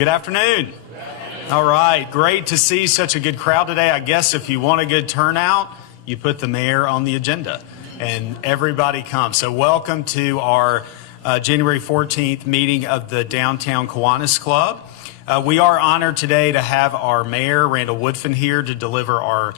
Good afternoon. All right, great to see such a good crowd today. I guess if you want a good turnout, you put the mayor on the agenda and everybody comes. So welcome to our January 14th meeting of the Downtown Kiwanis Club. We are honored today to have our mayor, Randall Woodfin, here to deliver our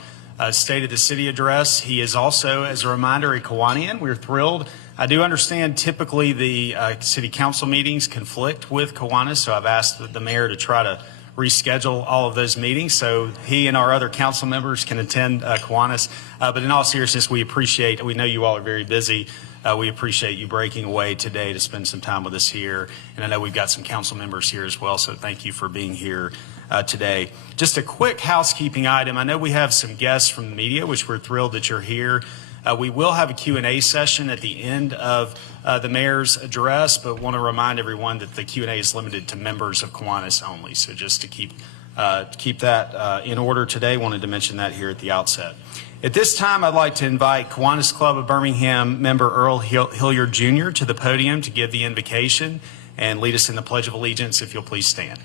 State of the City address. He is also, as a reminder, a Kiwanian. We're thrilled. I do understand typically the city council meetings conflict with Kiwanis, so I've asked the mayor to try to reschedule all of those meetings so he and our other council members can attend Kiwanis. But in all seriousness, we know you all are very busy. We appreciate you breaking away today to spend some time with us here. And I know we've got some council members here as well, so thank you for being here today. Just a quick housekeeping item. I know we have some guests from the media, which we're thrilled that you're here. We will have a Q&A session at the end of the mayor's address, but want to remind everyone that the Q&A is limited to members of Kiwanis only. So just to keep that in order today, wanted to mention that here at the outset. At this time, I'd like to invite Kiwanis Club of Birmingham member Earl Hilliard Jr. to the podium to give the invocation and lead us in the Pledge of Allegiance, if you'll please stand.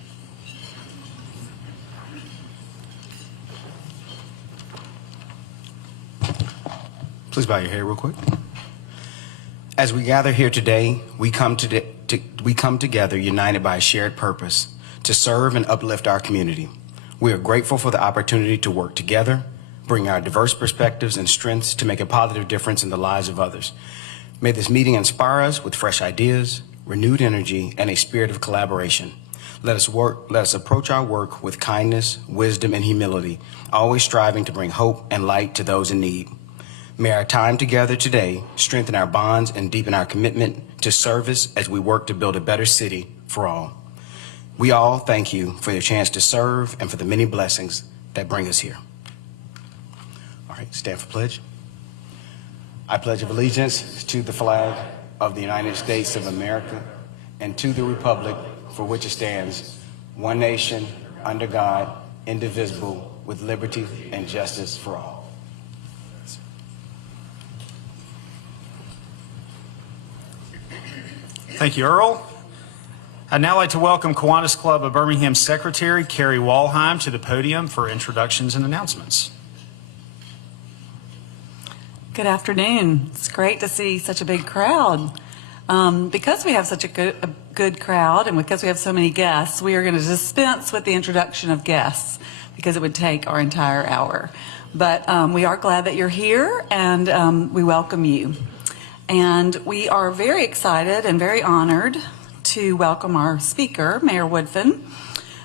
Please bow your head real quick. As we gather here today, we come together united by a shared purpose to serve and uplift our community. We are grateful for the opportunity to work together, bring our diverse perspectives and strengths to make a positive difference in the lives of others. May this meeting inspire us with fresh ideas, renewed energy, and a spirit of collaboration. Let us approach our work with kindness, wisdom, and humility, always striving to bring hope and light to those in need. May our time together today strengthen our bonds and deepen our commitment to service as we work to build a better city for all. We all thank you for your chance to serve and for the many blessings that bring us here. All right, stand for pledge. I pledge allegiance to the flag of the United States of America and to the republic for which it stands, one nation, under God, indivisible, with liberty and justice for all. Thank you, Earl. I'd now like to welcome Kiwanis Club of Birmingham Secretary Carrie Walheim to the podium for introductions and announcements. Good afternoon. It's great to see such a big crowd. Because we have such a good crowd and because we have so many guests, we are going to dispense with the introduction of guests because it would take our entire hour. But we are glad that you're here and we welcome you. And we are very excited and very honored to welcome our speaker, Mayor Woodfin,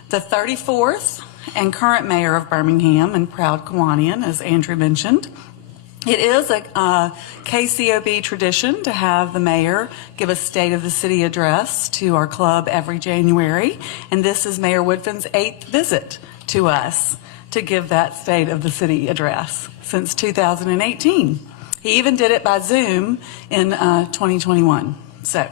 the 34th and current mayor of Birmingham and proud Kiwanian, as Andrew mentioned. It is a KCOB tradition to have the mayor give a State of the City address to our club every January, and this is Mayor Woodfin's 8th visit to us to give that State of the City address since 2018. He even did it by Zoom in 2021, so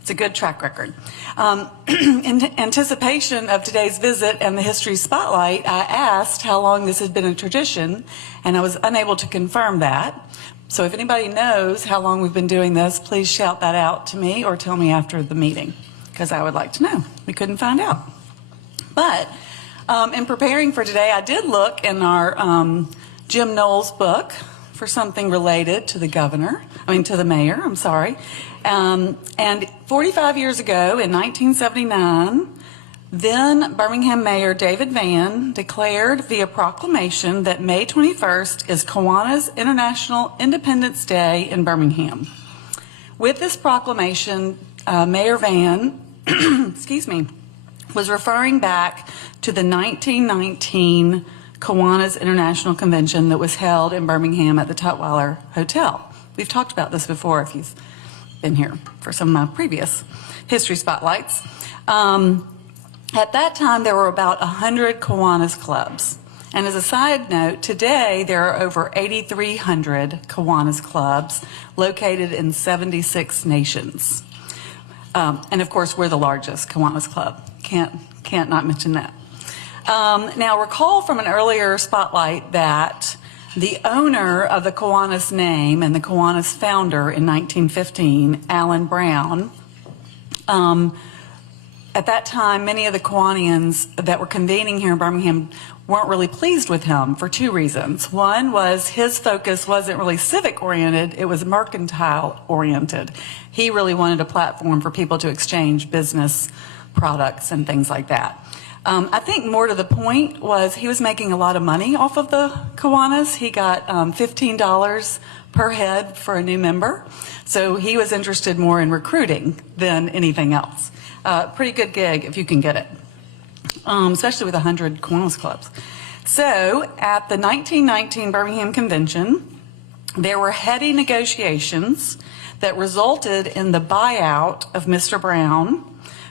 it's a good track record. In anticipation of today's visit and the History Spotlight, I asked how long this had been a tradition, and I was unable to confirm that. So if anybody knows how long we've been doing this, please shout that out to me or tell me after the meeting, because I would like to know. We couldn't find out. But in preparing for today, I did look in our Jim Knowles book for something related to the mayor, I'm sorry. And 45 years ago, in 1979, then Birmingham Mayor David Vann declared via proclamation that May 21st is Kiwanis International Independence Day in Birmingham. With this proclamation, Mayor Vann, was referring back to the 1919 Kiwanis International Convention that was held in Birmingham at the Tutwiler Hotel. We've talked about this before if you've been here for some of my previous history spotlights. At that time, there were about 100 Kiwanis clubs. And as a side note, today there are over 8,300 Kiwanis clubs located in 76 nations. And of course, we're the largest Kiwanis club. Can't not mention that. Now, recall from an earlier spotlight that the owner of the Kiwanis name and the Kiwanis founder in 1915, Allen Brown, at that time, many of the Kiwanians that were convening here in Birmingham weren't really pleased with him for two reasons. One was his focus wasn't really civic-oriented, it was mercantile-oriented. He really wanted a platform for people to exchange business products and things like that. I think more to the point was he was making a lot of money off of the Kiwanis. He got $15 per head for a new member. So he was interested more in recruiting than anything else. Pretty good gig if you can get it, especially with 100 Kiwanis clubs. So at the 1919 Birmingham Convention, there were heady negotiations that resulted in the buyout of Mr. Brown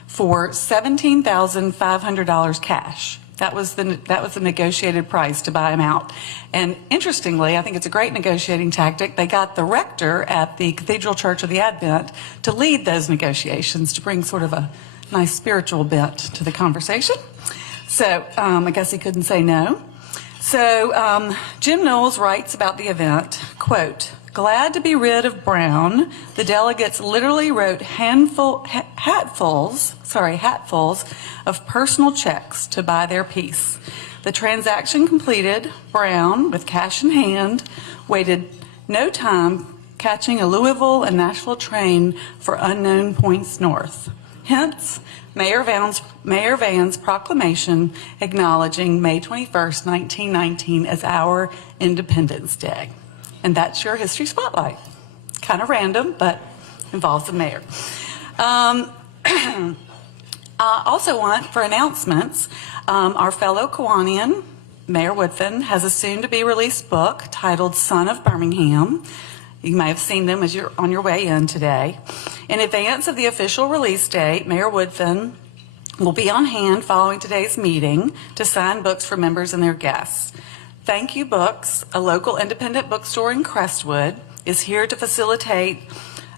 for $17,500 cash. That was the negotiated price to buy him out. And interestingly, I think it's a great negotiating tactic. They got the rector at the Cathedral Church of the Advent to lead those negotiations to bring sort of a nice spiritual bent to the conversation. So I guess he couldn't say no. So Jim Knowles writes about the event, quote, "Glad to be rid of Brown, the delegates literally wrote hatfuls of personal checks to buy their peace. The transaction completed, Brown, with cash in hand, waited no time catching a Louisville and Nashville train for unknown points north. Hence, Mayor Van's proclamation acknowledging May 21st, 1919 as our Independence Day." And that's your history spotlight. Kind of random, but involves the mayor. I also want, for announcements, our fellow Kiwanian, Mayor Woodfin, has a soon-to-be-released book titled Son of Birmingham. You may have seen them as you're on your way in today. In advance of the official release date, Mayor Woodfin will be on hand following today's meeting to sign books for members and their guests. Thank You Books, a local independent bookstore in Crestwood, is here to facilitate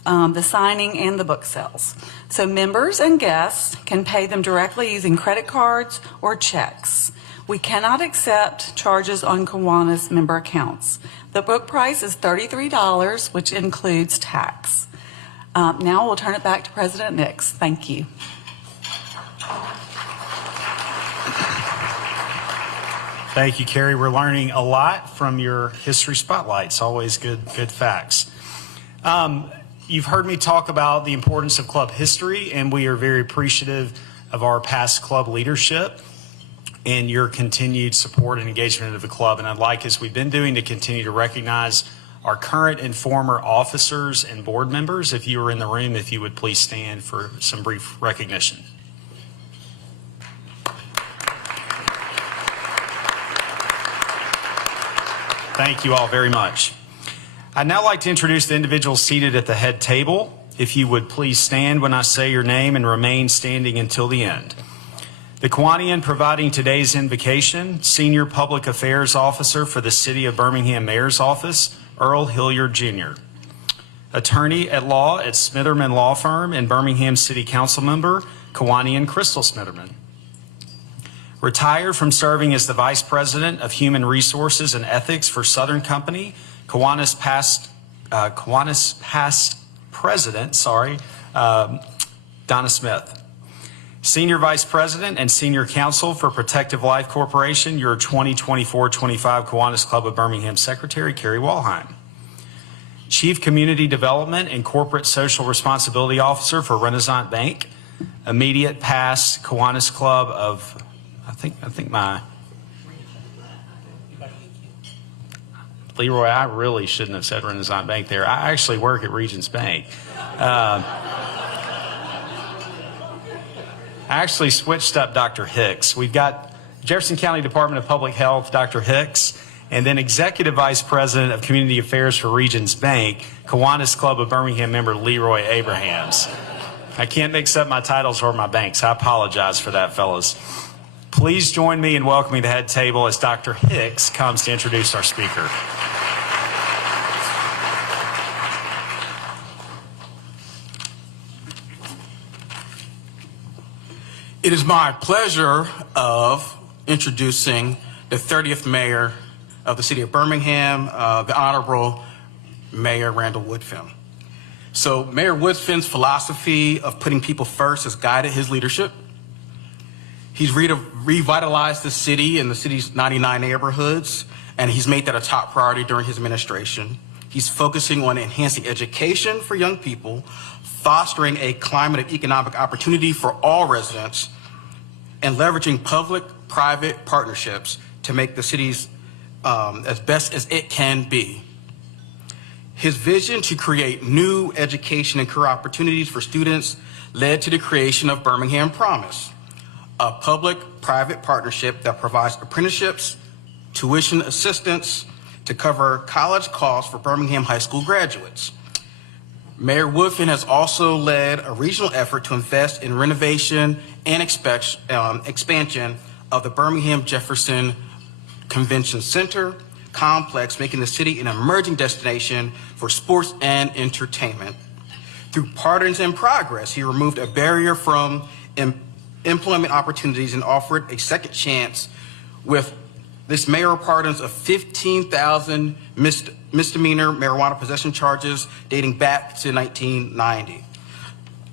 the signing and the book sales. So members and guests can pay them directly using credit cards or checks. We cannot accept charges on Kiwanis member accounts. The book price is $33, which includes tax. Now we'll turn it back to President Nix. Thank you. Thank you, Carrie. We're learning a lot from your history spotlights. Always good facts. You've heard me talk about the importance of club history, and we are very appreciative of our past club leadership and your continued support and engagement of the club. And I'd like, as we've been doing, to continue to recognize our current and former officers and board members. If you were in the room, if you would please stand for some brief recognition. Thank you all very much. I'd now like to introduce the individuals seated at the head table. If you would please stand when I say your name and remain standing until the end. The Kiwanian providing today's invocation, Senior Public Affairs Officer for the City of Birmingham Mayor's Office, Earl Hilliard Jr. Attorney at Law at Smitherman Law Firm and Birmingham City Council Member, Kiwanian Crystal Smitherman. Retired from serving as the Vice President of Human Resources and Ethics for Southern Company, Kiwanis past President, Donna Smith. Senior Vice President and Senior Counsel for Protective Life Corporation, your 2024-25 Kiwanis Club of Birmingham Secretary, Carrie Walheim. Chief Community Development and Corporate Social Responsibility Officer for Renaissance Bank, immediate past Kiwanis Club of, I think my Leroy, I really shouldn't have said Renaissance Bank there. I actually work at Regents Bank. I actually switched up Dr. Hicks. We've got Jefferson County Department of Public Health, Dr. Hicks, and then Executive Vice President of Community Affairs for Regents Bank, Kiwanis Club of Birmingham member Leroy Abrahams. I can't mix up my titles or my banks. I apologize for that, fellas. Please join me in welcoming the head table as Dr. Hicks comes to introduce our speaker. It is my pleasure of introducing the 30th Mayor of the City of Birmingham, the Honorable Mayor Randall Woodfin. So Mayor Woodfin's philosophy of putting people first has guided his leadership. He's revitalized the city and the city's 99 neighborhoods, and he's made that a top priority during his administration. He's focusing on enhancing education for young people, fostering a climate of economic opportunity for all residents, and leveraging public-private partnerships to make the cities as best as it can be. His vision to create new education and career opportunities for students led to the creation of Birmingham Promise, a public-private partnership that provides apprenticeships, tuition assistance to cover college costs for Birmingham high school graduates. Mayor Woodfin has also led a regional effort to invest in renovation and expansion of the Birmingham Jefferson Convention Center complex, making the city an emerging destination for sports and entertainment. Through Pardons in Progress, he removed a barrier from employment opportunities and offered a second chance with this mayoral pardons of 15,000 misdemeanor marijuana possession charges dating back to 1990.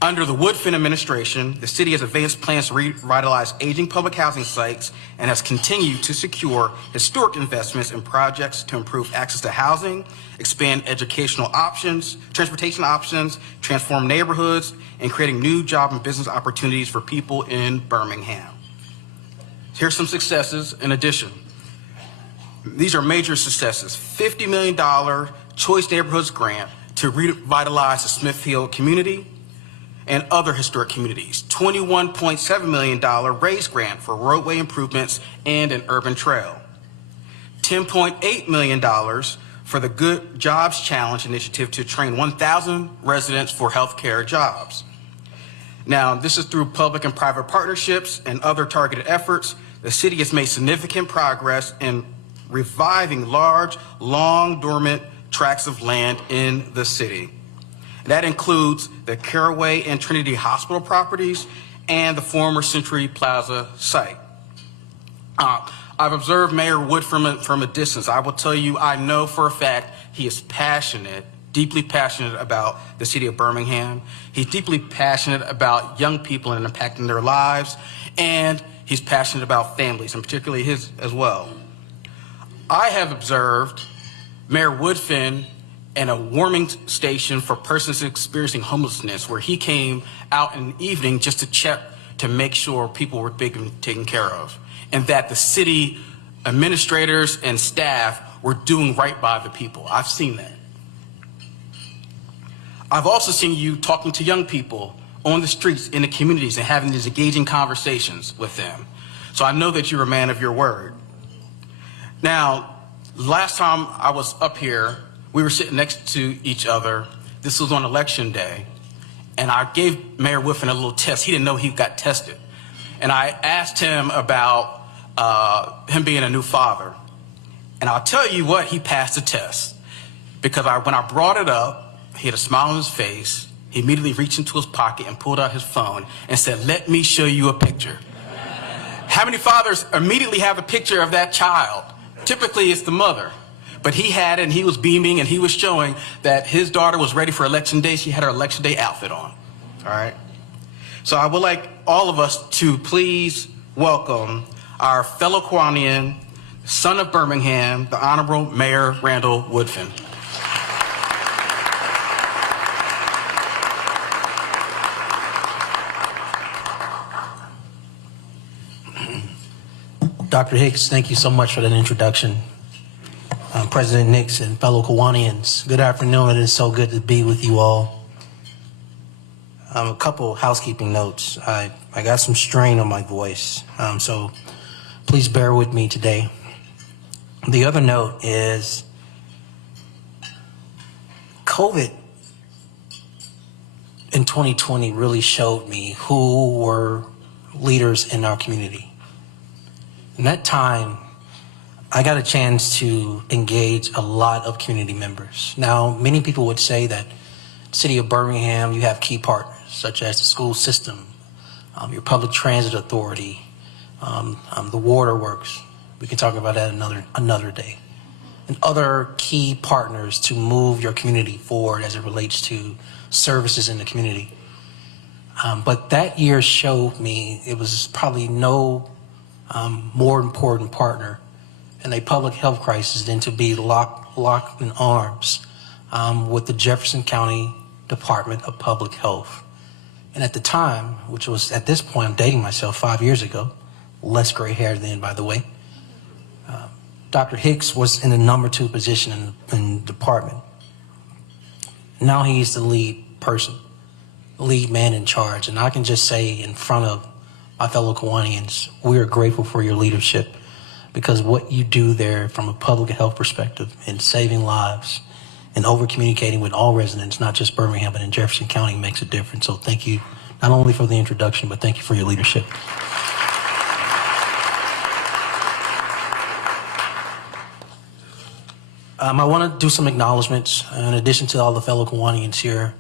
Under the Woodfin administration, the city has advanced plans to revitalize aging public housing sites and has continued to secure historic investments in projects to improve access to housing, expand educational options, transportation options, transform neighborhoods, and creating new job and business opportunities for people in Birmingham. Here's some successes in addition. These are major successes. $50 million Choice Neighborhoods grant to revitalize the Smithfield community and other historic communities. $21.7 million RAISE grant for roadway improvements and an urban trail. $10.8 million for the Good Jobs Challenge initiative to train 1,000 residents for healthcare jobs. Now, this is through public and private partnerships and other targeted efforts. The city has made significant progress in reviving large, long dormant tracts of land in the city. That includes the Caraway and Trinity Hospital properties and the former Century Plaza site. I've observed Mayor Wood from a distance. I will tell you, I know for a fact he is passionate, deeply passionate about the city of Birmingham. He's deeply passionate about young people and impacting their lives, and he's passionate about families, and particularly his as well. I have observed Mayor Woodfin and a warming station for persons experiencing homelessness, where he came out in the evening just to check to make sure people were being taken care of, and that the city administrators and staff were doing right by the people. I've seen that. I've also seen you talking to young people on the streets, in the communities, and having these engaging conversations with them. So I know that you're a man of your word. Now, last time I was up here, we were sitting next to each other. This was on election day, and I gave Mayor Woodfin a little test. He didn't know he got tested. And I asked him about him being a new father. And I'll tell you what, he passed the test. Because when I brought it up, he had a smile on his face. He immediately reached into his pocket and pulled out his phone and said, "Let me show you a picture." How many fathers immediately have a picture of that child? Typically, it's the mother. But he had it, and he was beaming, and he was showing that his daughter was ready for Election Day. She had her Election Day outfit on. All right? So I would like all of us to please welcome our fellow Kiwanian, son of Birmingham, the Honorable Mayor Randall Woodfin. Dr. Hicks, thank you so much for that introduction. President Nix and fellow Kiwanians, good afternoon. It is so good to be with you all. A couple housekeeping notes. I got some strain on my voice, so please bear with me today. The other note is COVID in 2020 really showed me who were leaders in our community. In that time, I got a chance to engage a lot of community members. Now, many people would say that City of Birmingham, you have key partners, such as the school system, your public transit authority, the waterworks. We can talk about that another day. And other key partners to move your community forward as it relates to services in the community. But that year showed me it was probably no more important partner in a public health crisis than to be locked in arms with the Jefferson County Department of Public Health. And at the time, which was at this point, I'm dating myself 5 years ago, less gray hair then, by the way, Dr. Hicks was in the number 2 position in the department. Now he's the lead person, lead man in charge. And I can just say in front of my fellow Kiwanians, we are grateful for your leadership, because what you do there from a public health perspective and saving lives and over communicating with all residents, not just Birmingham, but in Jefferson County, makes a difference. So thank you not only for the introduction, but thank you for your leadership. I want to do some acknowledgments in addition to all the fellow Kiwanians here.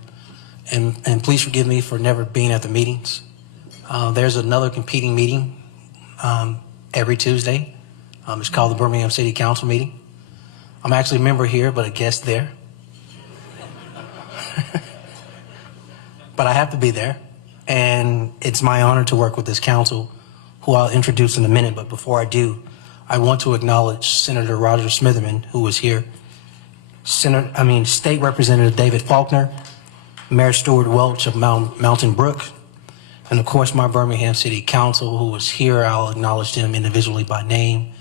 And please forgive me for never being at the meetings. There's another competing meeting every Tuesday. It's called the Birmingham City Council meeting. I'm actually a member here, but a guest there. But I have to be there. And it's my honor to work with this council, who I'll introduce in a minute. But before I do, I want to acknowledge Senator Roger Smitherman, who was here, State Representative David Faulkner, Mayor Stuart Welch of Mountain Brook, and of course my Birmingham City Council, who was here. I'll acknowledge them individually by name.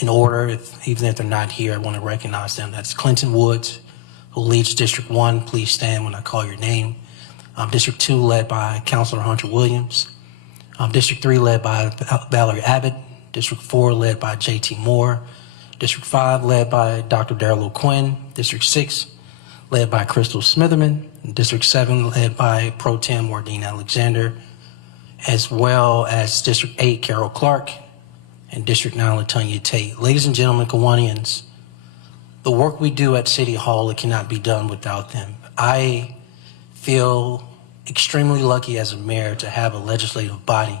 In order, even if they're not here, I want to recognize them. That's Clinton Woods, who leads District 1. Please stand when I call your name. District 2, led by Councilor Hunter Williams. District 3, led by Valerie Abbott. District 4, led by J.T. Moore. District 5, led by Dr. Darrell O'Quinn. District 6, led by Crystal Smitherman. District 7, led by Pro Tem Wardine Alexander, as well as District 8, Carol Clark, and District 9, Latonya Tate. Ladies and gentlemen, Kiwanians, the work we do at City Hall, it cannot be done without them. I feel extremely lucky as a mayor to have a legislative body,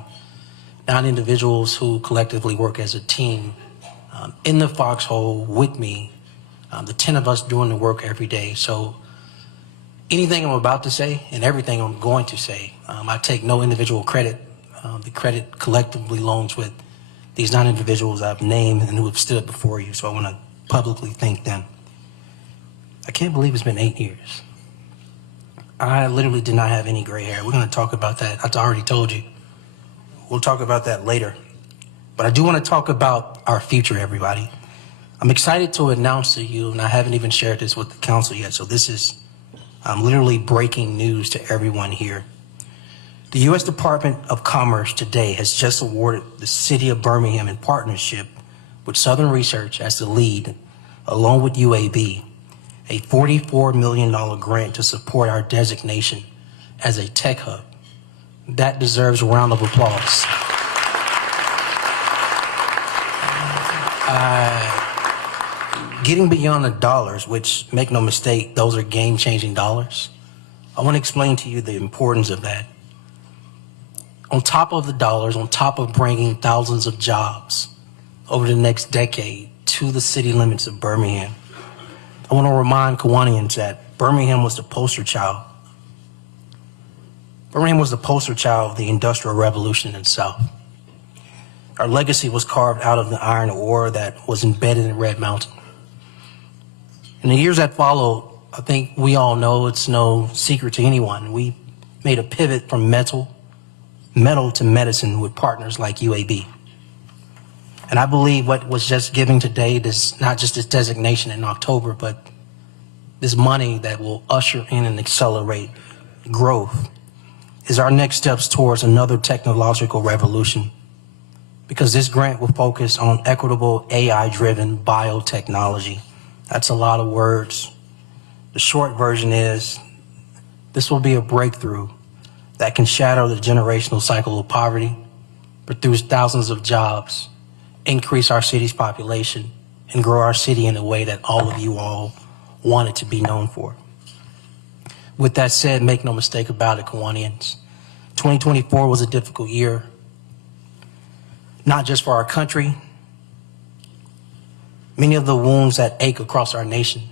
9 individuals who collectively work as a team in the foxhole with me, the 10 of us doing the work every day. So anything I'm about to say and everything I'm going to say, I take no individual credit. The credit collectively loans with these 9 individuals I've named and who have stood up before you. So I want to publicly thank them. I can't believe it's been 8 years. I literally did not have any gray hair. We're going to talk about that. I already told you. We'll talk about that later. But I do want to talk about our future, everybody. I'm excited to announce to you, and I haven't even shared this with the council yet, so this is literally breaking news to everyone here. The U.S. Department of Commerce today has just awarded the city of Birmingham, in partnership with Southern Research as the lead, along with UAB, a $44 million grant to support our designation as a tech hub. That deserves a round of applause. Getting beyond the dollars, which, make no mistake, those are game-changing dollars, I want to explain to you the importance of that. On top of the dollars, on top of bringing thousands of jobs over the next decade to the city limits of Birmingham, I want to remind Kiwanians that Birmingham was the poster child. Birmingham was the poster child of the Industrial Revolution in the South. Our legacy was carved out of the iron ore that was embedded in Red Mountain. In the years that followed, I think we all know, it's no secret to anyone, we made a pivot from metal to medicine with partners like UAB. And I believe what was just given today, this, not just this designation in October, but this money that will usher in and accelerate growth, is our next steps towards another technological revolution. Because this grant will focus on equitable AI-driven biotechnology. That's a lot of words. The short version is, this will be a breakthrough that can shatter the generational cycle of poverty, produce thousands of jobs, increase our city's population, and grow our city in a way that all of you all want it to be known for. With that said, make no mistake about it, Kiwanians. 2024 was a difficult year, not just for our country. Many of the wounds that ache across our nation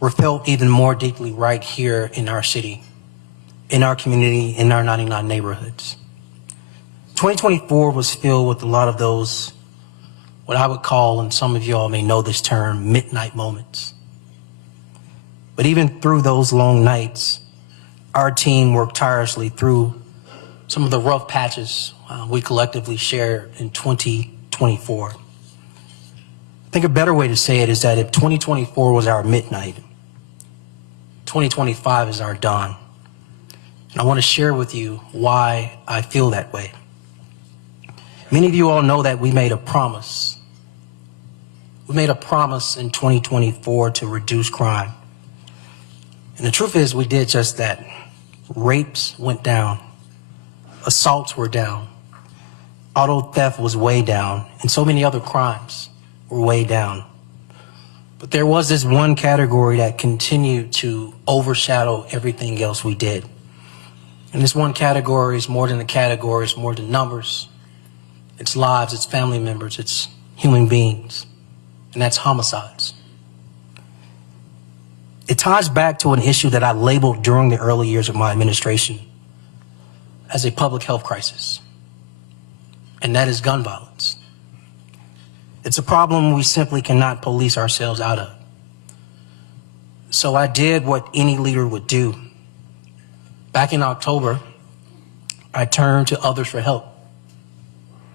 were felt even more deeply right here in our city. in our community, in our 99 neighborhoods. 2024 was filled with a lot of those, what I would call, and some of you all may know this term, midnight moments. But even through those long nights, our team worked tirelessly through some of the rough patches we collectively shared in 2024. I think a better way to say it is that if 2024 was our midnight, 2025 is our dawn. And I want to share with you why I feel that way. Many of you all know that we made a promise. We made a promise in 2024 to reduce crime. And the truth is we did just that. Rapes went down. Assaults were down. Auto theft was way down. And so many other crimes were way down. But there was this one category that continued to overshadow everything else we did. And this one category is more than a category, it's more than numbers. It's lives, it's family members, it's human beings. And that's homicides. It ties back to an issue that I labeled during the early years of my administration as a public health crisis. And that is gun violence. It's a problem we simply cannot police ourselves out of. So I did what any leader would do. Back in October, I turned to others for help.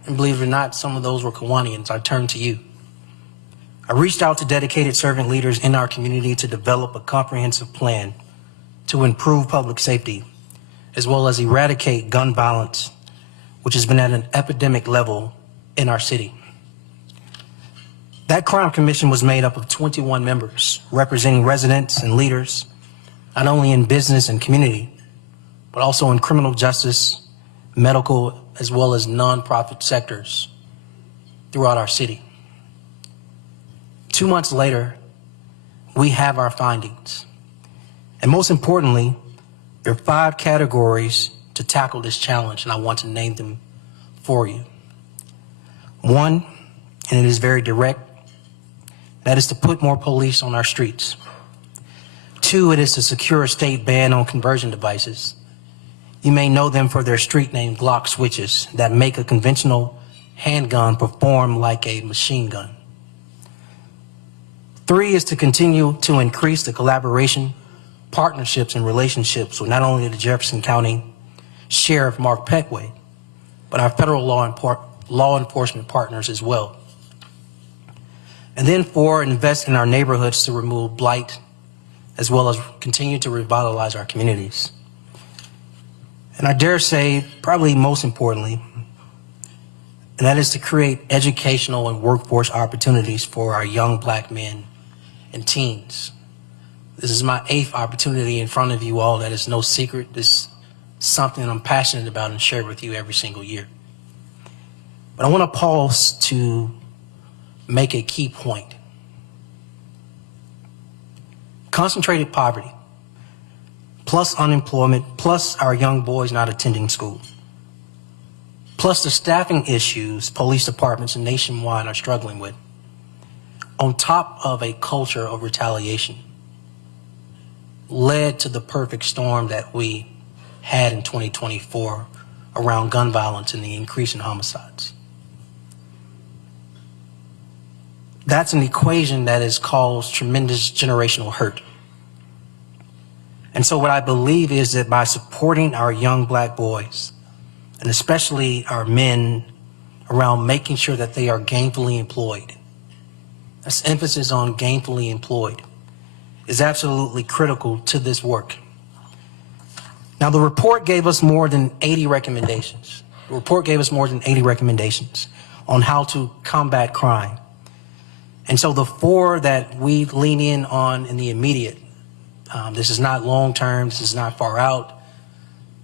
And believe it or not, some of those were Kiwanians. I turned to you. I reached out to dedicated servant leaders in our community to develop a comprehensive plan to improve public safety, as well as eradicate gun violence, which has been at an epidemic level in our city. That crime commission was made up of 21 members, representing residents and leaders, not only in business and community, but also in criminal justice, medical, as well as nonprofit sectors throughout our city. 2 months later, we have our findings. And most importantly, there are 5 categories to tackle this challenge, and I want to name them for you. 1, and it is very direct, that is to put more police on our streets. 2, it is to secure a state ban on conversion devices. You may know them for their street name Glock switches that make a conventional handgun perform like a machine gun. 3 is to continue to increase the collaboration, partnerships, and relationships with not only the Jefferson County Sheriff Mark Petway, but our federal law enforcement partners as well. And then 4, invest in our neighborhoods to remove blight, as well as continue to revitalize our communities. And I dare say, probably most importantly, and that is to create educational and workforce opportunities for our young black men and teens. This is my 8th opportunity in front of you all. That is no secret. This is something I'm passionate about and share with you every single year. But I want to pause to make a key point. Concentrated poverty, plus unemployment, plus our young boys not attending school, plus the staffing issues police departments nationwide are struggling with, on top of a culture of retaliation, led to the perfect storm that we had in 2024 around gun violence and the increase in homicides. That's an equation that has caused tremendous generational hurt. And so what I believe is that by supporting our young black boys, and especially our men, around making sure that they are gainfully employed, that's emphasis on gainfully employed, is absolutely critical to this work. Now, the report gave us more than 80 recommendations. The report gave us more than 80 recommendations on how to combat crime. And so the 4 that we lean in on in the immediate, this is not long term, this is not far out,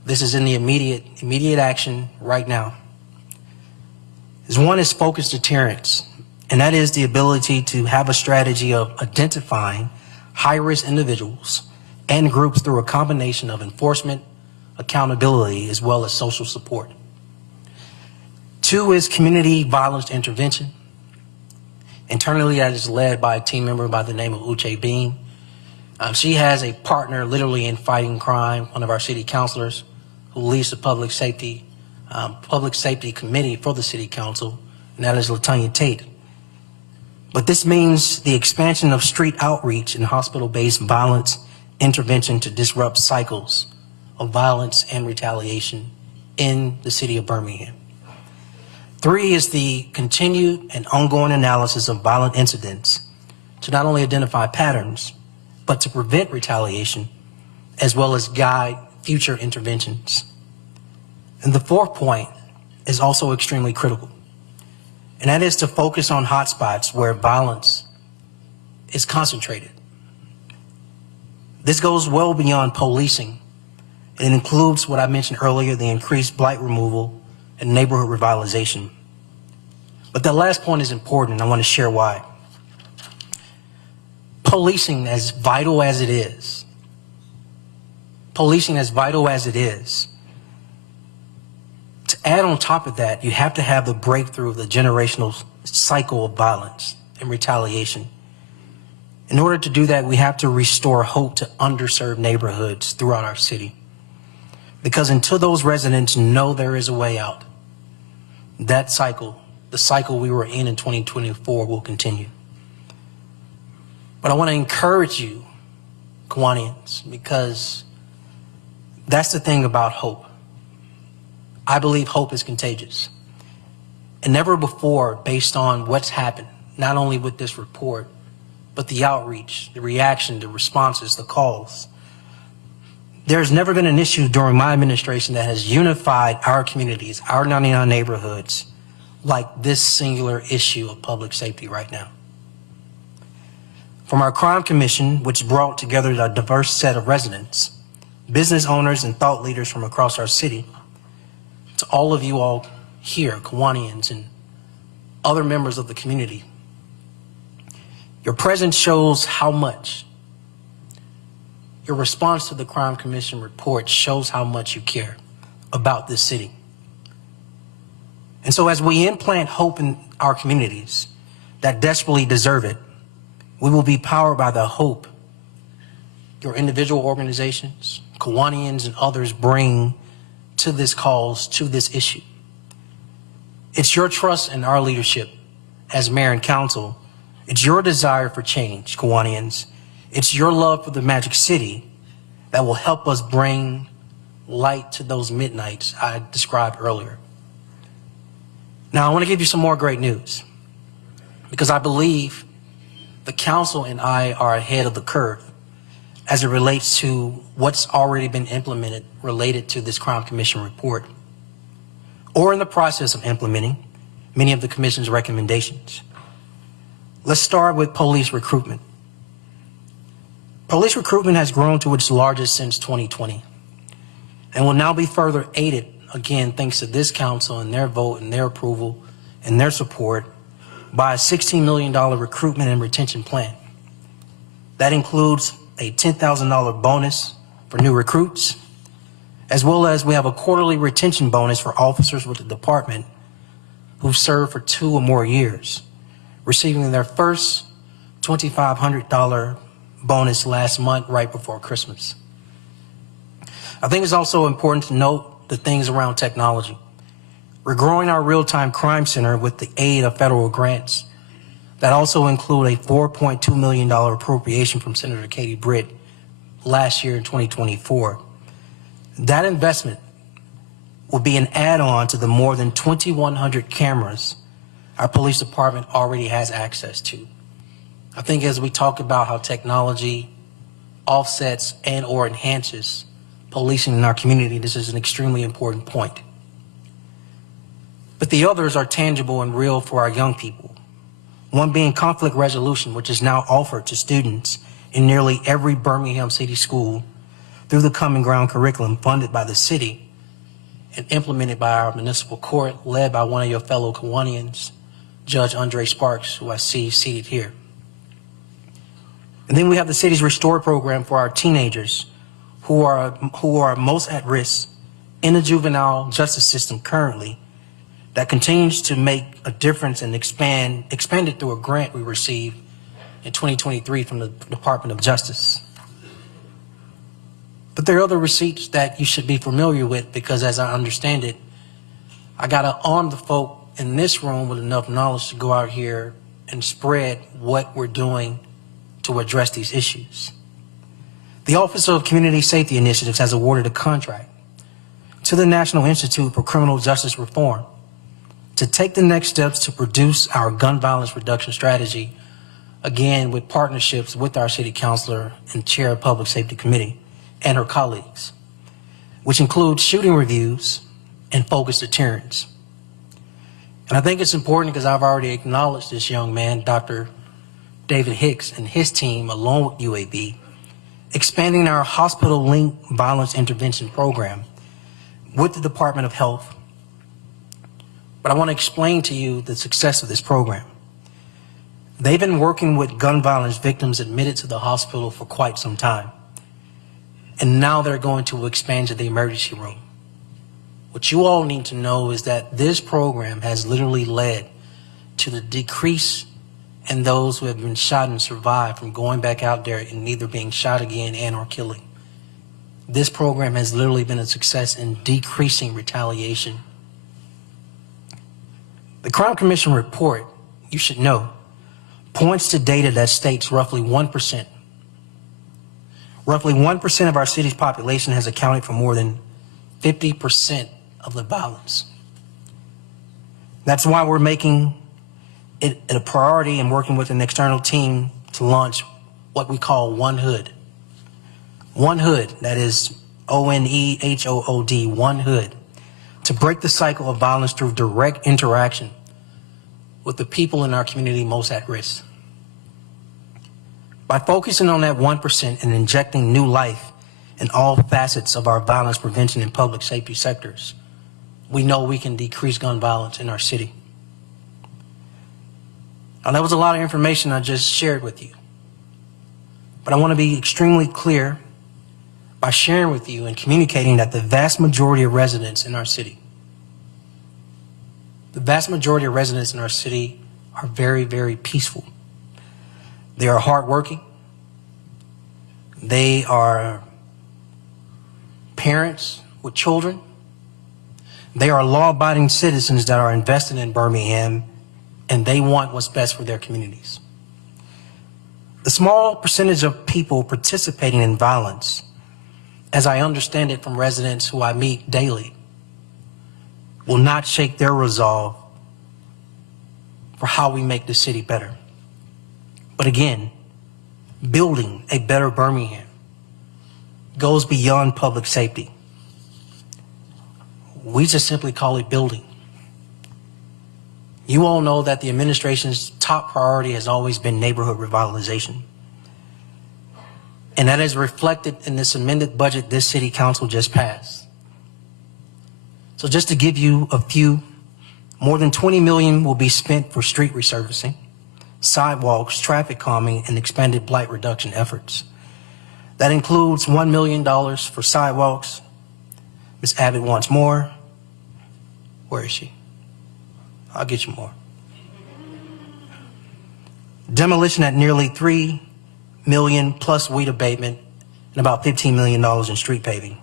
this is in the immediate action right now. One is focused deterrence, and that is the ability to have a strategy of identifying high-risk individuals and groups through a combination of enforcement, accountability, as well as social support. 2 is community violence intervention. Internally, that is led by a team member by the name of Uche Bean. She has a partner literally in fighting crime, one of our city councilors who leads the public safety committee for the city council, and that is LaTanya Tate. But this means the expansion of street outreach and hospital-based violence intervention to disrupt cycles of violence and retaliation in the city of Birmingham. 3 is the continued and ongoing analysis of violent incidents to not only identify patterns, but to prevent retaliation, as well as guide future interventions. And the 4th point is also extremely critical, and that is to focus on hotspots where violence is concentrated. This goes well beyond policing. It includes what I mentioned earlier, the increased blight removal and neighborhood revitalization. But the last point is important, and I want to share why. Policing, as vital as it is, to add on top of that, you have to have the breakthrough of the generational cycle of violence and retaliation. In order to do that, we have to restore hope to underserved neighborhoods throughout our city. Because until those residents know there is a way out, that cycle, the cycle we were in 2024, will continue. But I want to encourage you, Kiwanians, because that's the thing about hope. I believe hope is contagious. And never before, based on what's happened, not only with this report, but the outreach, the reaction, the responses, the calls, there's never been an issue during my administration that has unified our communities, our 99 neighborhoods, like this singular issue of public safety right now. From our crime commission, which brought together a diverse set of residents, business owners, and thought leaders from across our city, to all of you all here, Kiwanians and other members of the community, your presence shows how much. Your response to the Crime Commission report shows how much you care about this city. And so as we implant hope in our communities that desperately deserve it, we will be powered by the hope your individual organizations, Kiwanians, and others bring to this cause, to this issue. It's your trust in our leadership as mayor and council. It's your desire for change, Kiwanians. It's your love for the Magic City that will help us bring light to those midnights I described earlier. Now, I want to give you some more great news, because I believe the council and I are ahead of the curve as it relates to what's already been implemented related to this Crime Commission report, or in the process of implementing many of the Commission's recommendations. Let's start with police recruitment. Police recruitment has grown to its largest since 2020 and will now be further aided, again, thanks to this council and their vote and their approval and their support, by a $16 million recruitment and retention plan. That includes a $10,000 bonus for new recruits, as well as we have a quarterly retention bonus for officers with the department who've served for 2 or more years, receiving their first $2,500 bonus last month right before Christmas. I think it's also important to note the things around technology. We're growing our real-time crime center with the aid of federal grants that also include a $4.2 million appropriation from Senator Katie Britt last year in 2024. That investment will be an add-on to the more than 2,100 cameras our police department already has access to. I think as we talk about how technology offsets and or enhances policing in our community, this is an extremely important point. But the others are tangible and real for our young people. One being conflict resolution, which is now offered to students in nearly every Birmingham city school through the Common Ground curriculum funded by the city and implemented by our municipal court, led by one of your fellow Kiwanians, Judge Andre Sparks, who I see seated here. And then we have the city's Restore program for our teenagers who are most at risk in the juvenile justice system currently, that continues to make a difference and expanded through a grant we received in 2023 from the Department of Justice. But there are other receipts that you should be familiar with, because as I understand it, I got to arm the folk in this room with enough knowledge to go out here and spread what we're doing to address these issues. The Office of Community Safety Initiatives has awarded a contract to the National Institute for Criminal Justice Reform to take the next steps to produce our gun violence reduction strategy, again with partnerships with our city councilor and chair of Public Safety Committee and her colleagues, which includes shooting reviews and focused deterrence. And I think it's important because I've already acknowledged this young man, Dr. David Hicks, and his team, along with UAB, expanding our hospital-linked violence intervention program with the Department of Health. But I want to explain to you the success of this program. They've been working with gun violence victims admitted to the hospital for quite some time. And now they're going to expand to the emergency room. What you all need to know is that this program has literally led to the decrease in those who have been shot and survived from going back out there and either being shot again and or killing. This program has literally been a success in decreasing retaliation. The Crime Commission report, you should know, points to data that states roughly 1%. Roughly 1% of our city's population has accounted for more than 50% of the violence. That's why we're making it a priority and working with an external team to launch what we call One Hood. One Hood, that is ONEHOOD, One Hood, to break the cycle of violence through direct interaction with the people in our community most at risk. By focusing on that 1% and injecting new life in all facets of our violence prevention and public safety sectors, we know we can decrease gun violence in our city. Now, that was a lot of information I just shared with you. But I want to be extremely clear by sharing with you and communicating that the vast majority of residents in our city, are very, very peaceful. They are hardworking. They are parents with children. They are law-abiding citizens that are invested in Birmingham, and they want what's best for their communities. The small percentage of people participating in violence, as I understand it from residents who I meet daily, will not shake their resolve for how we make the city better. But again, building a better Birmingham goes beyond public safety. We just simply call it building. You all know that the administration's top priority has always been neighborhood revitalization. And that is reflected in this amended budget this city council just passed. So just to give you a few, more than $20 million will be spent for street resurfacing, sidewalks, traffic calming, and expanded blight reduction efforts. That includes $1 million for sidewalks. Ms. Abbott wants more. Where is she? I'll get you more. Demolition at nearly $3 million plus weed abatement and about $15 million in street paving.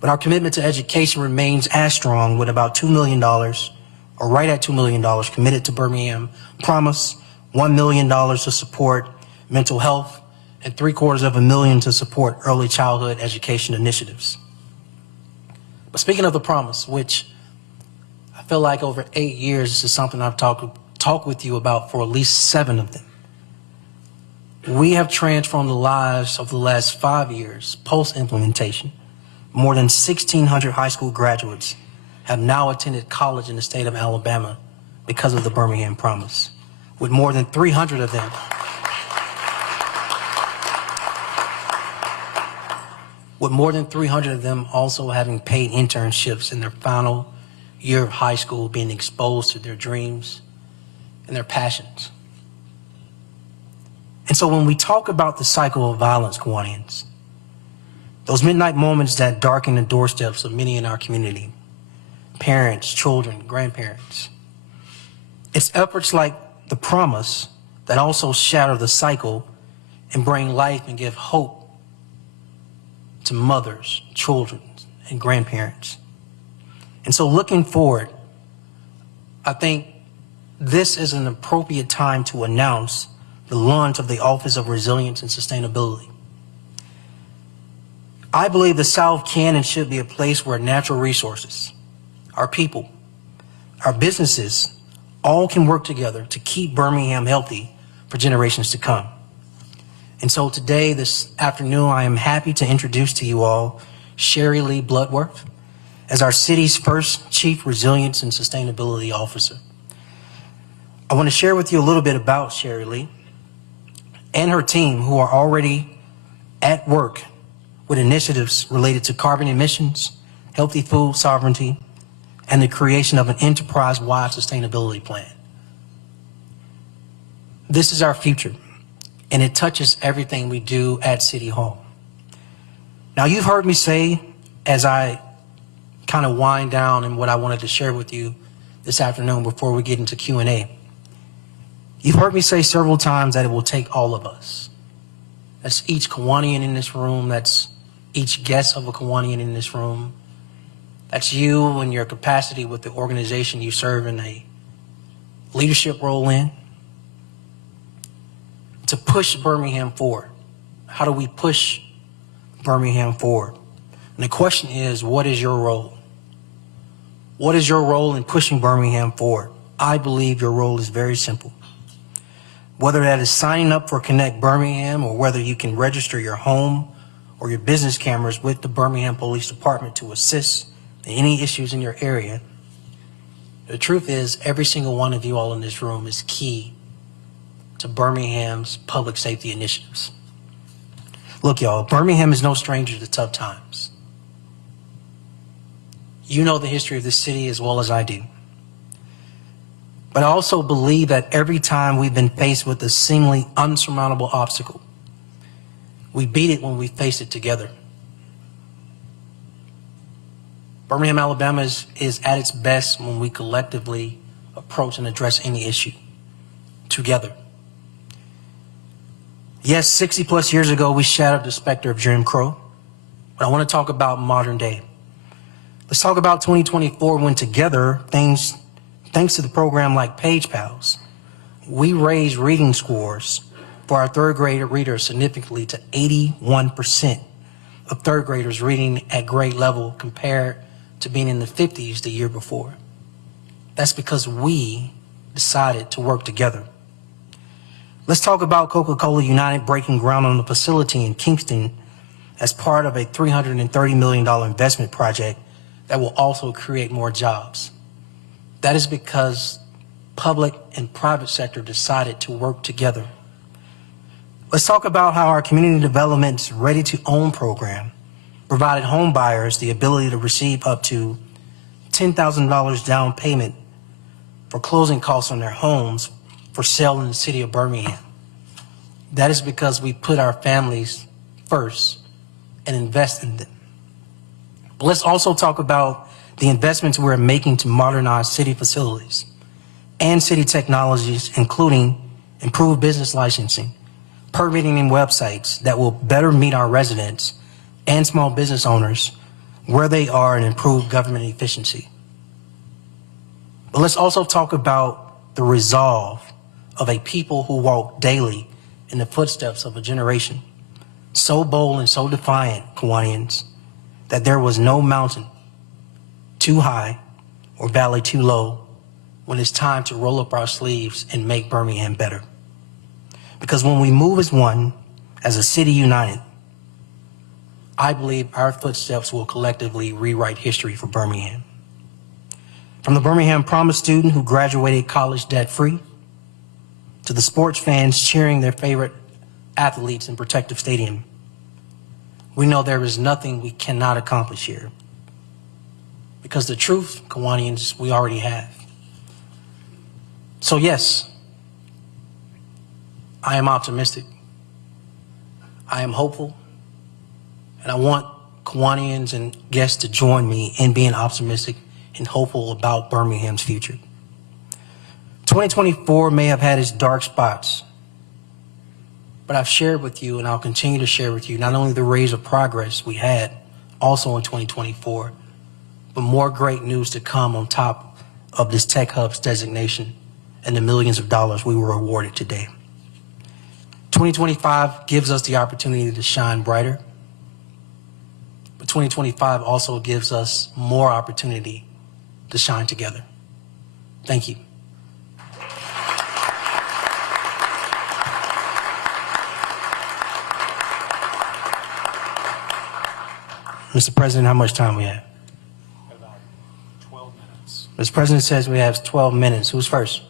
But our commitment to education remains as strong, with about $2 million, or right at $2 million, committed to Birmingham Promise, $1 million to support mental health, and $750,000 to support early childhood education initiatives. But speaking of the Promise, which I feel like over 8 years, this is something I've talked with you about for at least 7 of them. We have transformed the lives of the last 5 years post-implementation. More than 1,600 high school graduates have now attended college in the state of Alabama because of the Birmingham Promise, with more than 300 of them also having paid internships in their final year of high school, being exposed to their dreams and their passions. And so when we talk about the cycle of violence, Kiwanians, those midnight moments that darken the doorsteps of many in our community, parents, children, grandparents, it's efforts like the Promise that also shatter the cycle and bring life and give hope to mothers, children, and grandparents. And so looking forward, I think this is an appropriate time to announce the launch of the Office of Resilience and Sustainability. I believe the South can and should be a place where natural resources, our people, our businesses, all can work together to keep Birmingham healthy for generations to come. And so today, this afternoon, I am happy to introduce to you all Sherry Lee Bloodworth as our city's first Chief Resilience and Sustainability Officer. I want to share with you a little bit about Sherry Lee and her team, who are already at work with initiatives related to carbon emissions, healthy food sovereignty, and the creation of an enterprise-wide sustainability plan. This is our future, and it touches everything we do at City Hall. Now, you've heard me say, as I kind of wind down and what I wanted to share with you this afternoon before we get into Q&A, you've heard me say several times that it will take all of us. That's each Kiwanian in this room, that's each guest of a Kiwanian in this room, that's you and your capacity with the organization you serve in a leadership role in, to push Birmingham forward. How do we push Birmingham forward? And the question is, what is your role? What is your role in pushing Birmingham forward? I believe your role is very simple. Whether that is signing up for Connect Birmingham, or whether you can register your home or your business cameras with the Birmingham Police Department to assist in any issues in your area, the truth is every single one of you all in this room is key to Birmingham's public safety initiatives. Look, y'all, Birmingham is no stranger to tough times. You know the history of this city as well as I do. But I also believe that every time we've been faced with a seemingly unsurmountable obstacle, we beat it when we face it together. Birmingham, Alabama is at its best when we collectively approach and address any issue together. Yes, 60 plus years ago, we shattered the specter of Jim Crow, but I want to talk about modern day. Let's talk about 2024, when together, thanks to the program like Page Pals, we raised reading scores for our third grade readers significantly to 81% of third graders reading at grade level, compared to being in the 50s the year before. That's because we decided to work together. Let's talk about Coca-Cola United breaking ground on a facility in Kingston as part of a $330 million investment project that will also create more jobs. That is because public and private sector decided to work together. Let's talk about how our community development's Ready to Own program provided home buyers the ability to receive up to $10,000 down payment for closing costs on their homes for sale in the city of Birmingham. That is because we put our families first and invest in them. But let's also talk about the investments we're making to modernize city facilities and city technologies, including improved business licensing, permitting, and websites that will better meet our residents and small business owners where they are and improve government efficiency. But let's also talk about the resolve of a people who walk daily in the footsteps of a generation so bold and so defiant, Kiwanians, that there was no mountain too high or valley too low when it's time to roll up our sleeves and make Birmingham better. Because when we move as one, as a city united, I believe our footsteps will collectively rewrite history for Birmingham. From the Birmingham Promise student who graduated college debt-free, to the sports fans cheering their favorite athletes in Protective Stadium, we know there is nothing we cannot accomplish here. Because the truth, Kiwanians, we already have. So yes, I am optimistic. I am hopeful. And I want Kiwanians and guests to join me in being optimistic and hopeful about Birmingham's future. 2024 may have had its dark spots, But I've shared with you, and I'll continue to share with you, not only the raise of progress we had also in 2024, but more great news to come on top of this Tech Hub's designation and the millions of dollars we were awarded today. 2025 gives us the opportunity to shine brighter, but 2025 also gives us more opportunity to shine together. Thank you. Mr. President, how much time we have? About 12 minutes. Mr. President says we have 12 minutes. Who's first?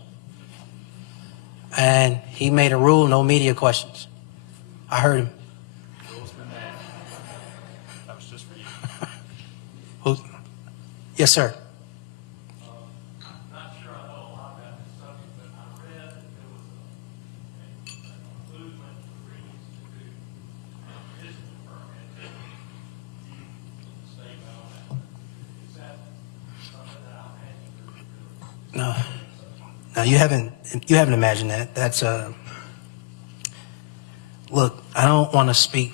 And he made a rule, no media questions. I heard him. Rule's been made. That was just for you. Who? Yes, sir. Not sure I know a lot about this subject, but I read that there was a movement for Greens to do business permit in the state of Alabama. Is that something that I'm asking? No. No, you haven't imagined that. That's look, I don't want to speak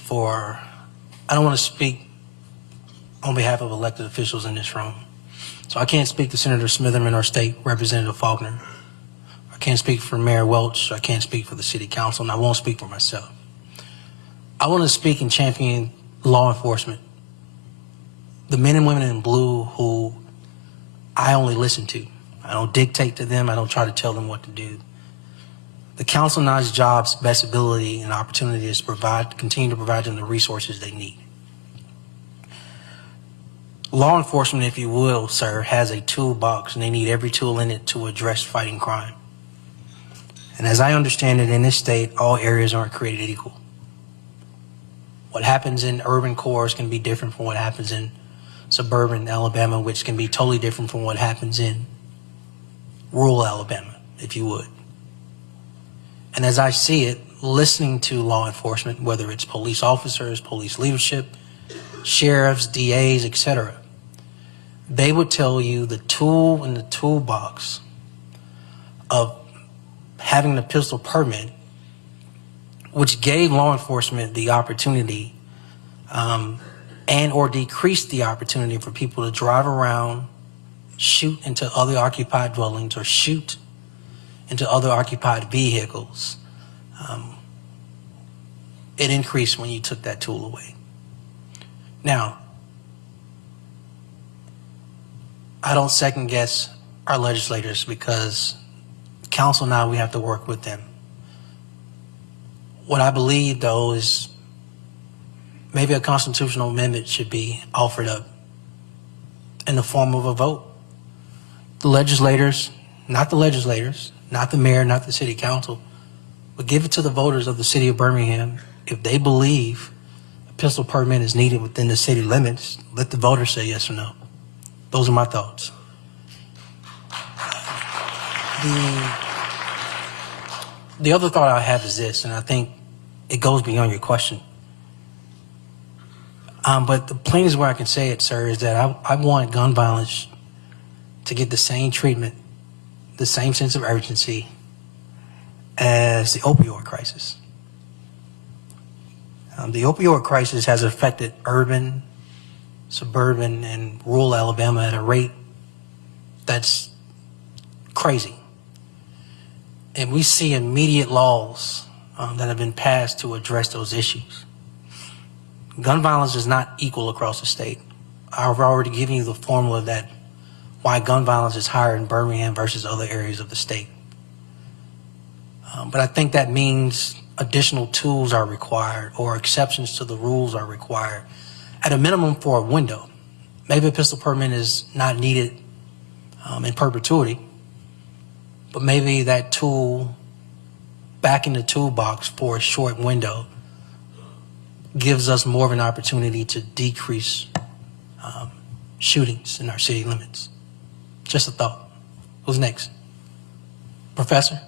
on behalf of elected officials in this room. So I can't speak to Senator Smitherman or State Representative Faulkner. I can't speak for Mayor Welch. I can't speak for the City Council, and I won't speak for myself. I want to speak and champion law enforcement, the men and women in blue who I only listen to. I don't dictate to them. I don't try to tell them what to do. The council and I's job's best ability and opportunity is to continue to provide them the resources they need. Law enforcement, if you will, sir, has a toolbox, and they need every tool in it to address fighting crime. And as I understand it, in this state, all areas aren't created equal. What happens in urban cores can be different from what happens in suburban Alabama, which can be totally different from what happens in rural Alabama, if you would. And as I see it, listening to law enforcement, whether it's police officers, police leadership, sheriffs, DAs, etc., they would tell you the tool in the toolbox of having the pistol permit, which gave law enforcement the opportunity and or decreased the opportunity for people to drive around, shoot into other occupied dwellings, or shoot into other occupied vehicles. It increased when you took that tool away. Now, I don't second guess our legislators, because the council now, we have to work with them. What I believe, though, is maybe a constitutional amendment should be offered up in the form of a vote. The legislators, not the mayor, not the city council, but give it to the voters of the city of Birmingham. If they believe a pistol permit is needed within the city limits, let the voters say yes or no. Those are my thoughts. The other thought I have is this, and I think it goes beyond your question. But the plainest way I can say it, sir, is that I want gun violence to get the same treatment, the same sense of urgency as the opioid crisis. The opioid crisis has affected urban, suburban, and rural Alabama at a rate that's crazy. And we see immediate laws that have been passed to address those issues. Gun violence is not equal across the state. I've already given you the formula that why gun violence is higher in Birmingham versus other areas of the state. But I think that means additional tools are required, or exceptions to the rules are required, at a minimum for a window. Maybe a pistol permit is not needed in perpetuity, but maybe that tool back in the toolbox for a short window gives us more of an opportunity to decrease shootings in our city limits. Just a thought. Who's next? Professor?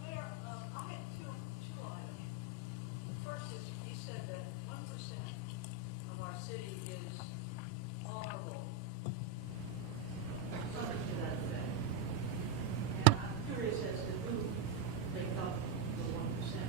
Mayor, I had two items. First is, he said that 1% of our city is honorable, something to that effect. And I'm curious as to who make up the 1%.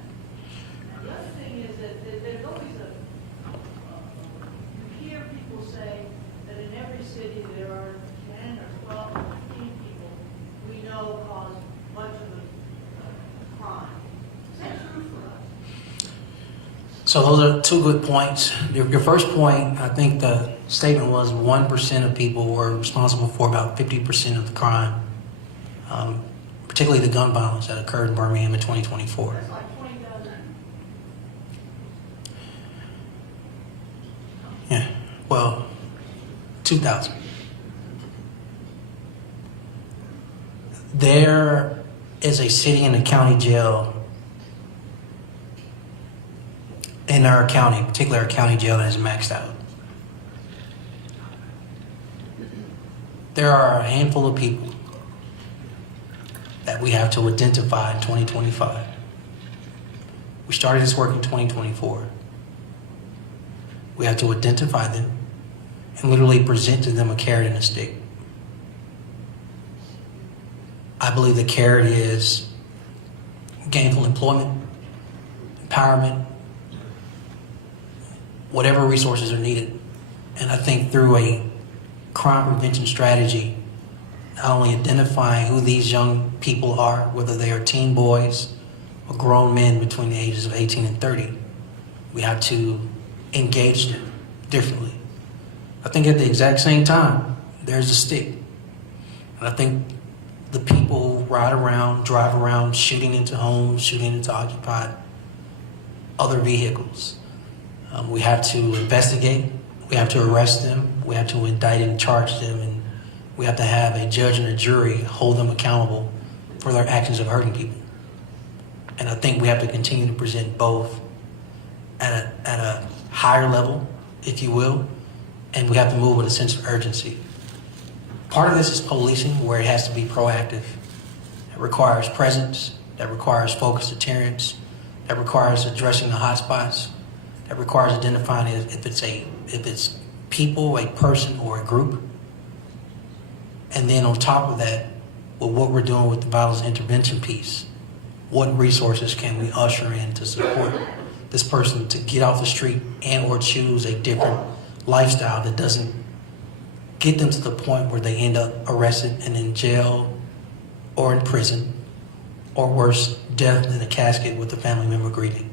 So those are two good points. Your first point, I think the statement was 1% of people were responsible for about 50% of the crime, particularly the gun violence that occurred in Birmingham in 2024. That's like 20,000. Yeah, well, 2,000. There is a city and a county jail in our county, particularly our county jail, that is maxed out. There are a handful of people that we have to identify in 2025. We started this work in 2024. We have to identify them and literally present to them a carrot and a stick. I believe the carrot is gainful employment, empowerment, whatever resources are needed. And I think through a crime prevention strategy, not only identifying who these young people are, whether they are teen boys or grown men between the ages of 18 and 30, we have to engage them differently. I think at the exact same time, there's a stick. And I think the people ride around, drive around, shooting into homes, shooting into occupied other vehicles. We have to investigate, we have to arrest them, we have to indict and charge them, and we have to have a judge and a jury hold them accountable for their actions of hurting people. And I think we have to continue to present both at a higher level, if you will, and we have to move with a sense of urgency. Part of this is policing, where it has to be proactive. It requires presence, that requires focused deterrence, that requires addressing the hot spots, that requires identifying if it's people, a person, or a group. And then on top of that, with what we're doing with the violence intervention piece, what resources can we usher in to support this person to get off the street and or choose a different lifestyle that doesn't get them to the point where they end up arrested and in jail or in prison, or worse, death in a casket with a family member grieving.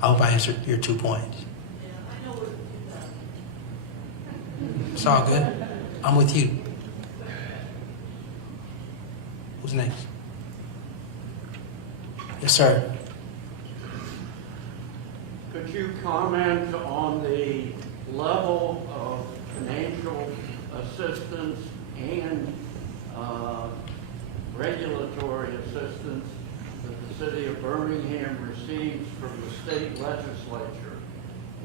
I hope I answered your 2 points. Yeah, I know what you got. It's all good. I'm with you. Who's next? Yes, sir. Could you comment on the level of financial assistance and regulatory assistance that the city of Birmingham receives from the state legislature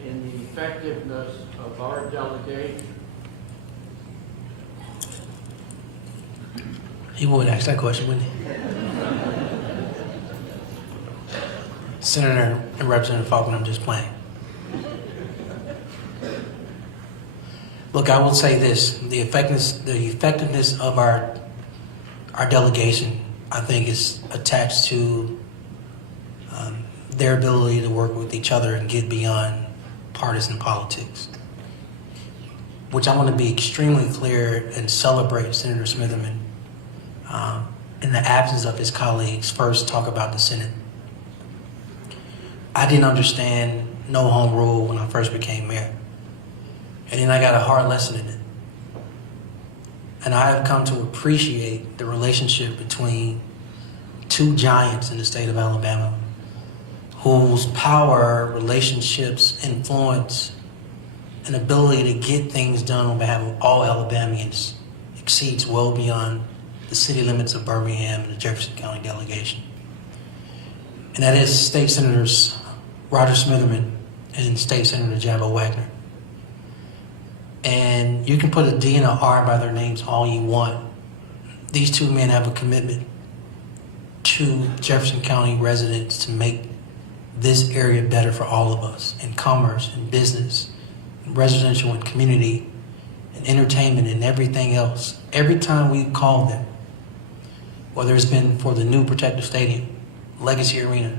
in the effectiveness of our delegation? He would ask that question, wouldn't he? Senator and Representative Faulkner, I'm just playing. Look, I will say this: the effectiveness of our delegation, I think, is attached to their ability to work with each other and get beyond partisan politics. Which I want to be extremely clear and celebrate Senator Smitherman, in the absence of his colleagues, first talk about the Senate. I didn't understand no home rule when I first became mayor. And then I got a hard lesson in it. And I have come to appreciate the relationship between two giants in the state of Alabama, whose power, relationships, influence, and ability to get things done on behalf of all Alabamians exceeds well beyond the city limits of Birmingham and the Jefferson County delegation. And that is State Senators Roger Smitherman and State Senator Jabba Wagner. And you can put a D and an R by their names all you want. These two men have a commitment to Jefferson County residents to make this area better for all of us in commerce and business, and residential and community, and entertainment and everything else. Every time we call them, whether it's been for the new protective stadium, Legacy Arena,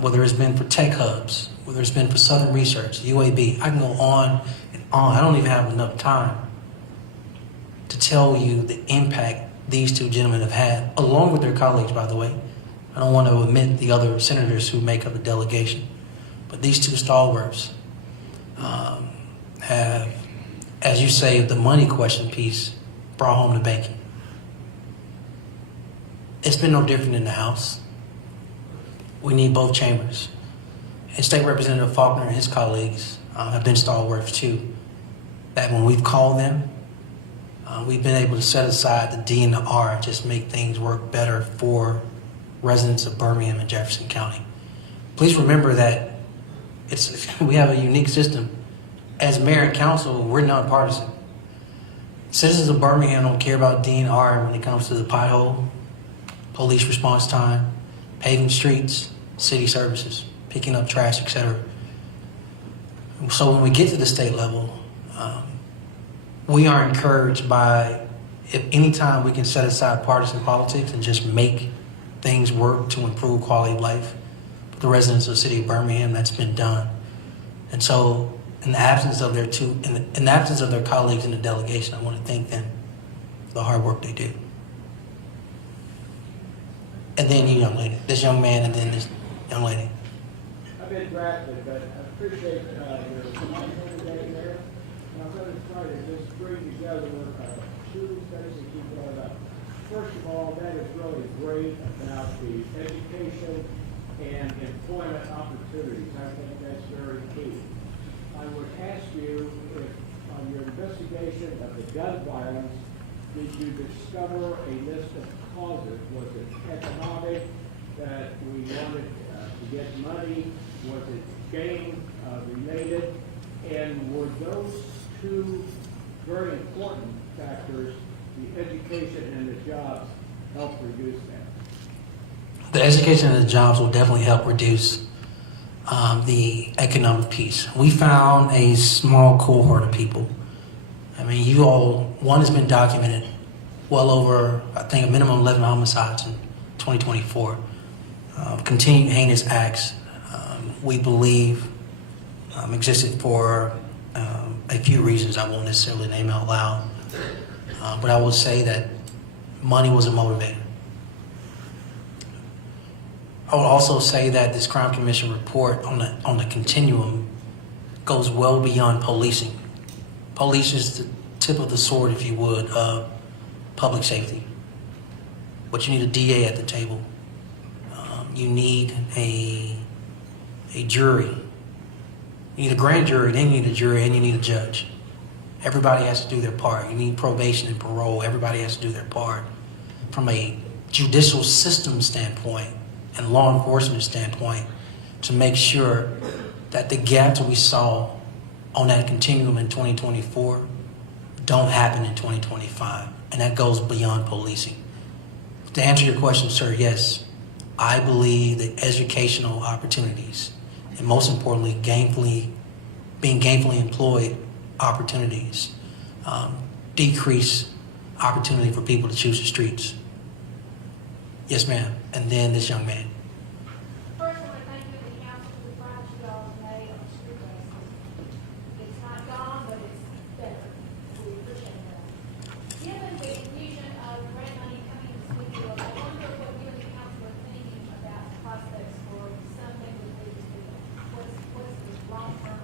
whether it's been for tech hubs, whether it's been for Southern Research, UAB, I can go on and on. I don't even have enough time to tell you the impact these two gentlemen have had, along with their colleagues, by the way, I don't want to omit the other senators who make up the delegation. But these two stalwarts have, as you say, the money question piece brought home the banking. It's been no different in the House. We need both chambers. And State Representative Faulkner and his colleagues have been stalwarts too. That when we've called them, we've been able to set aside the D and the R, just make things work better for residents of Birmingham and Jefferson County. Please remember that we have a unique system. As mayor and council, we're nonpartisan. Citizens of Birmingham don't care about D and R when it comes to the pothole, police response time, paving streets, city services, picking up trash, etc. So when we get to the state level, we are encouraged by if anytime we can set aside partisan politics and just make things work to improve quality of life for the residents of the city of Birmingham, that's been done. And so in the absence of their colleagues in the delegation, I want to thank them for the hard work they do. And then you, young lady, this young man, and then this young lady. I've been drafted, but I appreciate your mindful today there. And I'm going to try to just bring together two things that you brought up. First of all, that is really great about the education and employment opportunities. I think that's very key. I would ask you if on your investigation of the gun violence, did you discover a list of causes? Was it economic, that we wanted to get money? Was it gang related? And were those two very important factors, the education and the jobs, help reduce that? The education and the jobs will definitely help reduce the economic piece. We found a small cohort of people. I mean, one has been documented well over, I think, a minimum 11 homicides in 2024. Continued heinous acts, we believe, existed for a few reasons I won't necessarily name out loud. But I will say that money was a motivator. I would also say that this Crime Commission report on the continuum goes well beyond policing. Police is the tip of the sword, if you would, of public safety. But you need a DA at the table. You need a jury. You need a grand jury, then you need a jury, and you need a judge. Everybody has to do their part. You need probation and parole. Everybody has to do their part. From a judicial system standpoint and law enforcement standpoint, to make sure that the gaps we saw on that continuum in 2024 don't happen in 2025. And that goes beyond policing. To answer your question, sir, yes, I believe that educational opportunities, and most importantly, being gainfully employed opportunities, decrease opportunity for people to choose the streets. Yes, ma'am. And then this young man. First, I want to thank you and the council for the progress you all have made on the street races. It's not gone, but it's better. We appreciate that. Given the infusion of grant money coming into Smithfield, I wonder what you and the council are thinking about prospects for something with these people. What's the long-term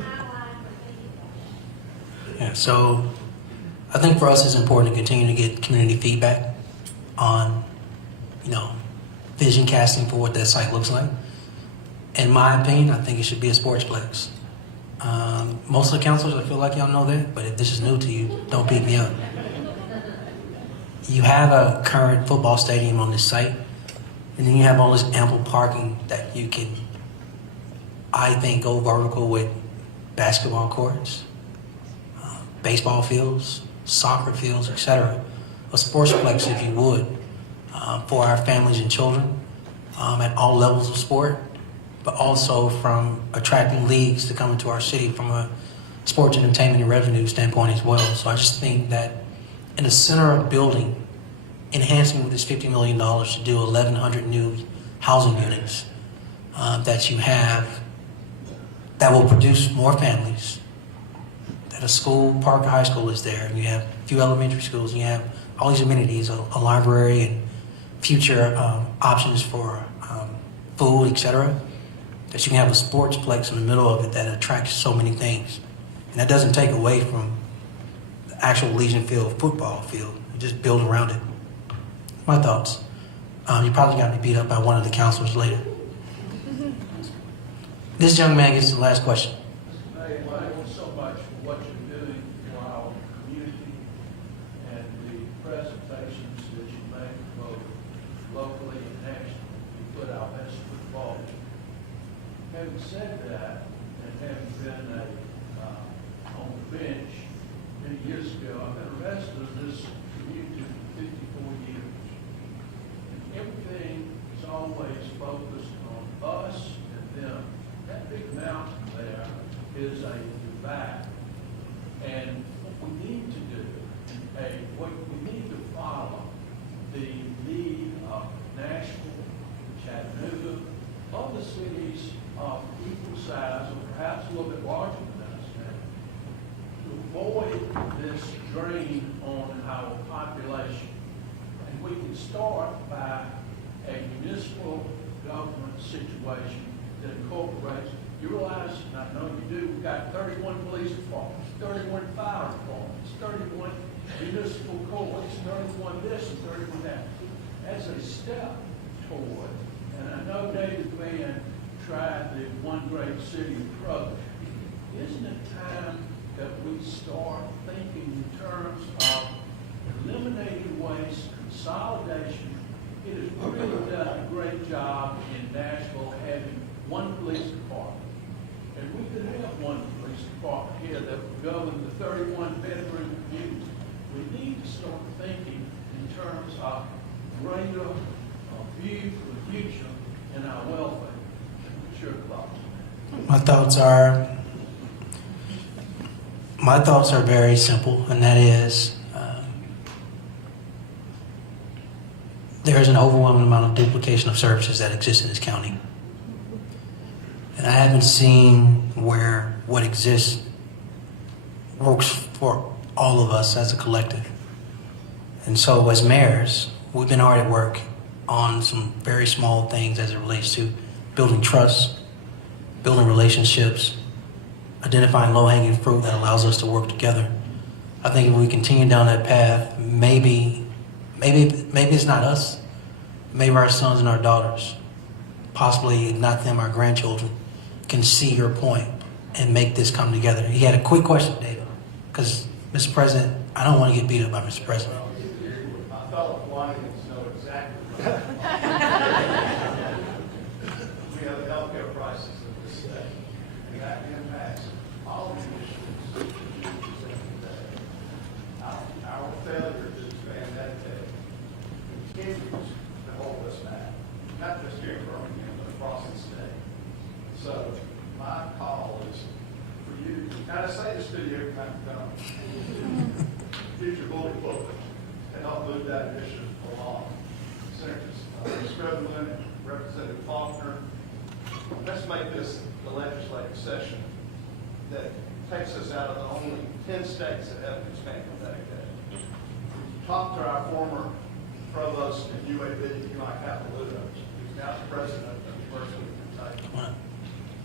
timeline for thinking about that? Yeah, so I think for us it's important to continue to get community feedback on, vision casting for what that site looks like. In my opinion, I think it should be a sportsplex. Most of the councilors, I feel like y'all know that, but if this is new to you, don't beat me up. You have a current football stadium on this site, and then you have all this ample parking that you can, I think, go vertical with basketball courts, baseball fields, soccer fields, etc. A sportsplex, if you would, for our families and children at all levels of sport, but also from attracting leagues to come into our city from a sports entertainment and revenue standpoint as well. So I just think that in the center of building, enhancing with this $50 million to do 1,100 new housing units that you have that will produce more families, that a school, Park High School is there, and you have a few elementary schools, and you have all these amenities, a library, and future options for food, etc. That you can have a sportsplex in the middle of it that attracts so many things. And that doesn't take away from the actual Legion Field football field. You just build around it. My thoughts. You probably got me beat up by one of the counselors later. This young man gets the last question. Mr. Mayor, well, I want so much for what you're doing for our community and the presentations that you make both locally and nationally. You put our best foot forward. Having said that, and having been on the bench many years ago, I've been a resident of this community for 54 years. And everything is always focused on us and them. That big mountain there is a divide. And what we need to do, what we need to follow the lead of Nashville, Chattanooga, other cities of equal size, or perhaps a little bit larger than us now, to avoid this drain on our population. And we can start by a municipal government situation that incorporates, you realize, and I know you do, we've got 31 police departments, 31 fire departments, 31 municipal courts, 31 this and 31 that. As a step toward, and I know David Mann tried the one great city approach, isn't it time that we start thinking in terms of eliminating waste, consolidation? It has really done a great job in Nashville having one police department. And we could have one police department here that would govern the 31-bedroom community. We need to start thinking in terms of greater view for the future and our welfare. What's your thoughts? My thoughts are very simple, and that is there is an overwhelming amount of duplication of services that exist in this county. And I haven't seen where what exists works for all of us as a collective. And so as mayors, we've been hard at work on some very small things as it relates to building trust, building relationships, identifying low-hanging fruit that allows us to work together. I think if we continue down that path, maybe it's not us, maybe our sons and our daughters, possibly not them, our grandchildren, can see your point and make this come together. He had a quick question, David, because Mr. President, I don't want to get beat up by Mr. President. My fellow Kiwanis know exactly what we have the healthcare crisis in this state, and that impacts all the initiatives that you present today. Our failure to expand Medicaid continues to hold us back, not just here in Birmingham, but across the state. So my call is for you, and I say this to you every time you come, future bullet book to help move that initiative along. Senators Scrivener and Representative Faulkner, let's make this the legislative session that takes us out of the only 10 states that haven't expanded Medicaid. Talk to our former provost at UAB, Eli Capilouto, who's now the president of the University of Kentucky.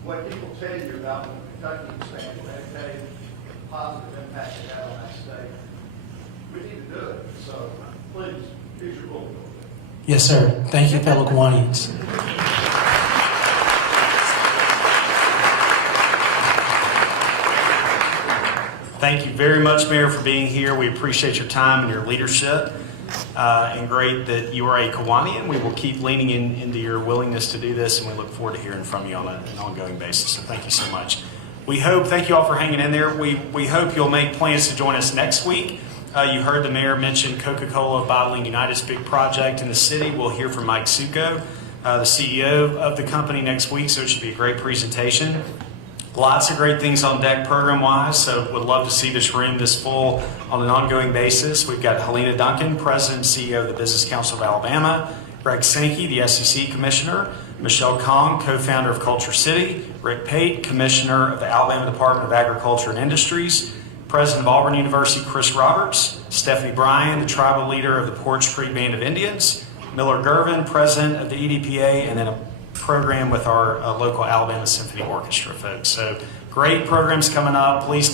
What people tell you about when Kentucky expanded Medicaid, the positive impact it had on that state, we need to do it. So please, future bullet book. Yes, sir. Thank you, fellow Kiwanis. Thank you very much, Mayor, for being here. We appreciate your time and your leadership. And great that you are a Kiwanian. We will keep leaning into your willingness to do this, and we look forward to hearing from you on an ongoing basis. So thank you so much. Thank you all for hanging in there. We hope you'll make plans to join us next week. You heard the mayor mention Coca-Cola Bottling United's big project in the city. We'll hear from Mike Succo, the CEO of the company, next week, so it should be a great presentation. Lots of great things on deck program-wise, so would love to see this room this full on an ongoing basis. We've got Helena Duncan, President and CEO of the Business Council of Alabama, Greg Sankey, the SEC Commissioner, Michelle Kong, co-founder of Culture City, Rick Pate, Commissioner of the Alabama Department of Agriculture and Industries, President of Auburn University, Chris Roberts, Stephanie Bryan, the tribal leader of the Porch Creek Band of Indians, Miller Gervin, president of the EDPA, and then a program with our local Alabama Symphony Orchestra folks. So great programs coming up. Please